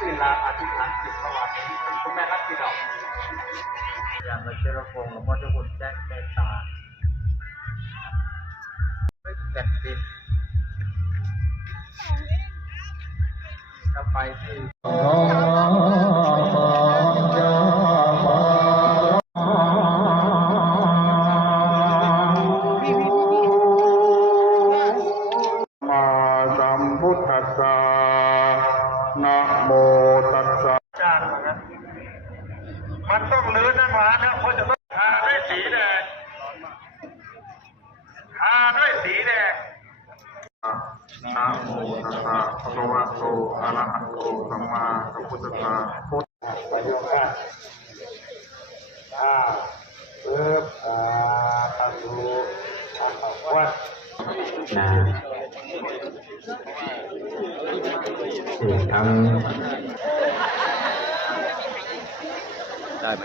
สิลาอาทิตย์นั้นจิตสวัสดิ์คุณแม่รักที่เราอย่ามาเชื่อฟงหลวงพ่อทุกคนแจ้งเมตตาไม่แตกติดถ้าไปที่นะาแล้วเขาจะต้องทาด้วยสีแดงทาด้วยสีแดงนะโมตัสสะภะคะวะโตอะระหะโตสัมมาสัมพุทธัสสะพุทธไปดูกันนะเอฟอาตัสสุภะคะวะนะสิ่งทำได้ไหม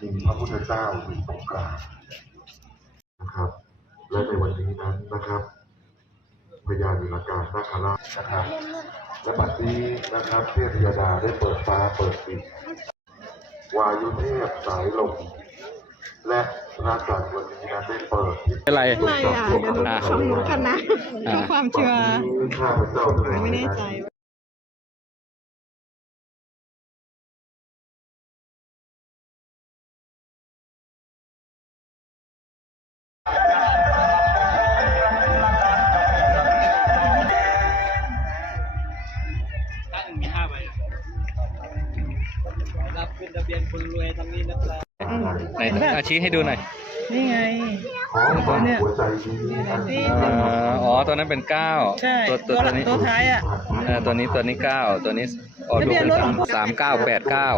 จรพระพุทธเจ้าอยู่ตรงกลางนะครับ และในวันนี้นั้นนะครับพญานิรากานาคาราชนะครับและบัดนี้นะครับ เทพยดาได้เปิดฟ้าเปิดปีวายุเทพสายลมและพระจันทร์วันนี้นัได้เปิด อะไรไมอ่ะเดี๋ยวดูความรู้กันนะดูความเชื่อไม่แน่ใจคนรวยตรนี้นะครับไหนอาชี้ให้ดูหน่อย นี่ไงตัวเนี้ยอ๋อตัวนั้นเป็นเก้าใช่ตัวตัวนี้ตัวท้ายอ่ะตัวนี้ตัวนี้เก้าตัวนี้อ๋อดูเป็นสามเก้าแปดเก้า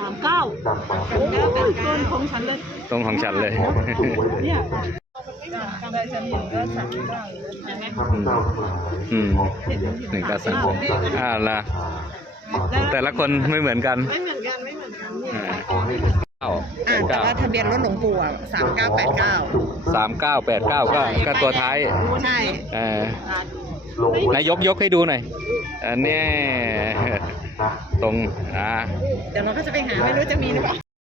สามเก้าแล้วต้นของฉันเลยต้นของฉันเลย นี่หนึ่งกระสังห่งกรอ่าละแต่ละคนไม่เหมือนกันไม่เหมือนกันไม่เหมือนกันเนี่ยอ่าทะเบียนรถหลวงปู่สามเก้าแปดเก้าสามเก้าแปดเก้าก็ก็ตัวท้ายใช่เนายกยกให้ดูหน่อยอันนี้ตรงอ่าเดี๋ยวเราก็จะไปหาไม่รู้จะมีหรือเปล่า